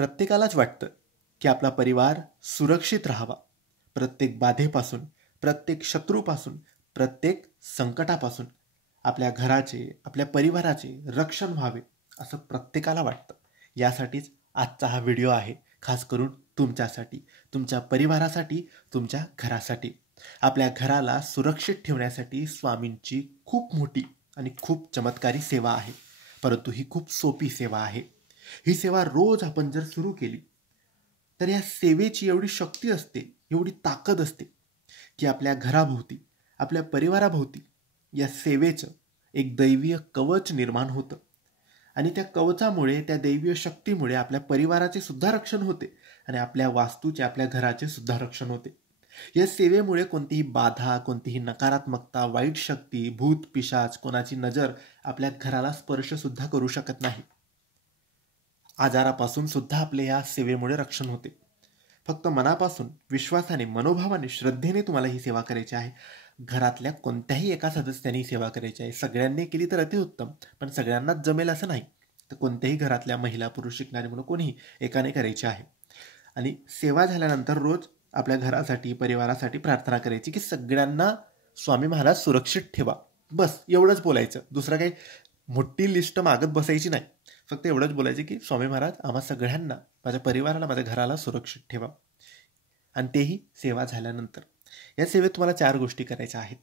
प्रत्येकालाच वाटतं की आपला परिवार सुरक्षित राहावा. प्रत्येक बाधेपासून, प्रत्येक शत्रूपासून, प्रत्येक संकटापासून आपल्या घराचे, आपल्या परिवाराचे रक्षण व्हावे असं प्रत्येकाला वाटतं. यासाठीच आजचा हा व्हिडिओ आहे, खास करून तुमच्यासाठी, तुमच्या परिवारासाठी, तुमच्या घरासाठी. आपल्या घराला सुरक्षित ठेवण्यासाठी स्वामींची खूप मोठी आणि खूप चमत्कारी सेवा आहे. परंतु ही खूप सोपी सेवा आहे. ही सेवा रोज आपण जर सुरू केली तर या सेवेची एवढी शक्ती असते, एवढी ताकद असते की आपल्या घराभोवती, आपल्या परिवाराभोवती या सेवेचं एक दैवीय कवच निर्माण होतं. आणि त्या कवचामुळे, त्या दैवीय शक्तीमुळे आपल्या परिवाराचे सुद्धा रक्षण होते आणि आपल्या वास्तूचे, आपल्या घराचे सुद्धा रक्षण होते. या सेवेमुळे कोणतीही बाधा, कोणतीही नकारात्मकता, वाईट शक्ती, भूत पिशाच, कोणाची नजर आपल्या घराला स्पर्श सुद्धा करू शकत नाही. आजारापासून सुद्धा आपले या सेवेमुळे रक्षण होते. फक्त मनापासून, विश्वासाने, मनोभावाने, श्रद्धेने तुम्हाला ही सेवा करायची आहे. घरातल्या कोणत्याही एका सदस्याने ही सेवा करायची आहे. सगळ्यांनी केली तर अतिउत्तम, पण सगळ्यांनाच जमेल असं नाही. तर कोणत्याही घरातल्या महिला, पुरुष, शिकणारे म्हणून कोणीही एकाने करायची आहे. आणि सेवा झाल्यानंतर रोज आपल्या घरासाठी, परिवारासाठी प्रार्थना करायची की सगळ्यांना स्वामी महाराज सुरक्षित ठेवा. बस एवढंच बोलायचं. दुसरं काही मोठी लिस्ट मागत बसायची नाही. फक्त एवढंच बोलायचं की स्वामी महाराज आम्हा सगळ्यांना, माझ्या परिवाराला, माझ्या घराला सुरक्षित ठेवा. आणि तेही सेवा झाल्यानंतर. या सेवेत तुम्हाला 4 गोष्टी करायच्या आहेत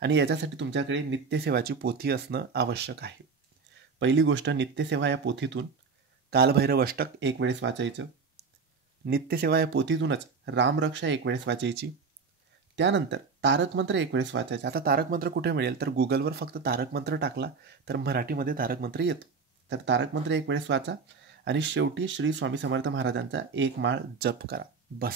आणि याच्यासाठी तुमच्याकडे नित्यसेवाची पोथी असणं आवश्यक आहे. पहिली गोष्ट, नित्यसेवा या पोथीतून कालभैरव अष्टक एक वेळेस वाचायचं. नित्यसेवा या पोथीतूनच रामरक्षा एक वेळेस वाचायची. त्यानंतर तारक मंत्र एक वेळेस वाचायचा. आता तारक मंत्र कुठे मिळेल? तर गुगलवर फक्त तारक मंत्र टाकला तर मराठीमध्ये तारक मंत्र येतो. तर तारक मंत्र एक वेळेस वाचा आणि शेवटी श्री स्वामी समर्थ महाराजांचा एक माळ जप करा. बस.